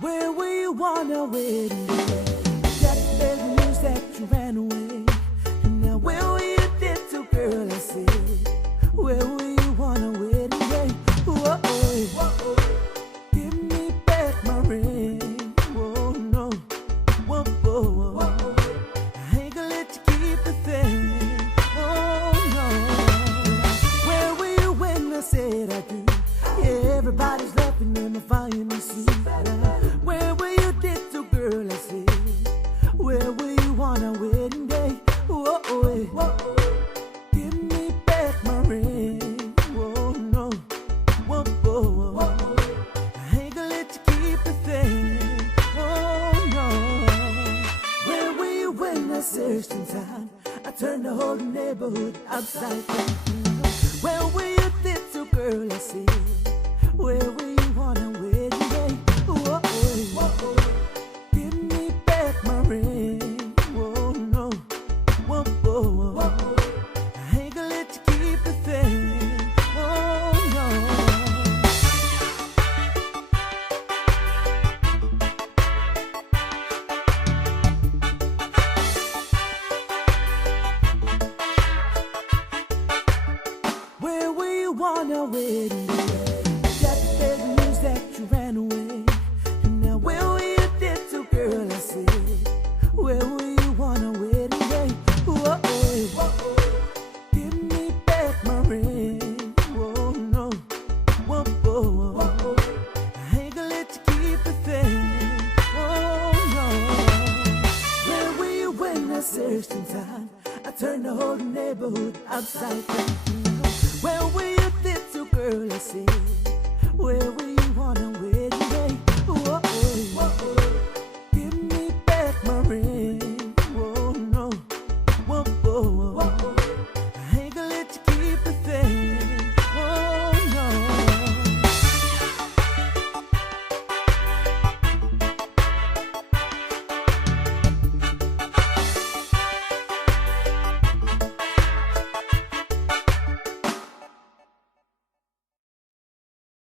Where were you on our wedding day? Got bad news that you ran away. And now where were you dead to, girl, I said. Where were you on our wedding day? Whoa, whoa. Give me back my ring. Whoa, no. Whoa, whoa, whoa. I ain't gonna let you keep the thing. Oh, no. Where were you when I said I do? Yeah, everybody's laughing and I'm flying to see. Where were you dead to, girl, I said. Where were you on our wedding day? Whoa, whoa. Give me back my ring. Whoa, no. Whoa, whoa. I ain't gonna let you keep the thing. Oh, no. Where were you when I searched in time? I turned the whole neighborhood upside down. Where were you dead to, girl, I said. Where were you on our wedding day? Whoa, whoa. Give me back my ring. Whoa, no. Whoa, whoa. I ain't gonna let you keep the thing. Oh, no. Where were you on our wedding day? Got bad news that you ran away. And now where were you dead to, girl, I said. Where were you on our wedding day? Whoa, whoa. Give me back my ring. Whoa, no. Whoa, whoa. I ain't gonna let you keep the thing. Oh, no. Where were you when I searched in time? I turned the whole neighborhood upside down.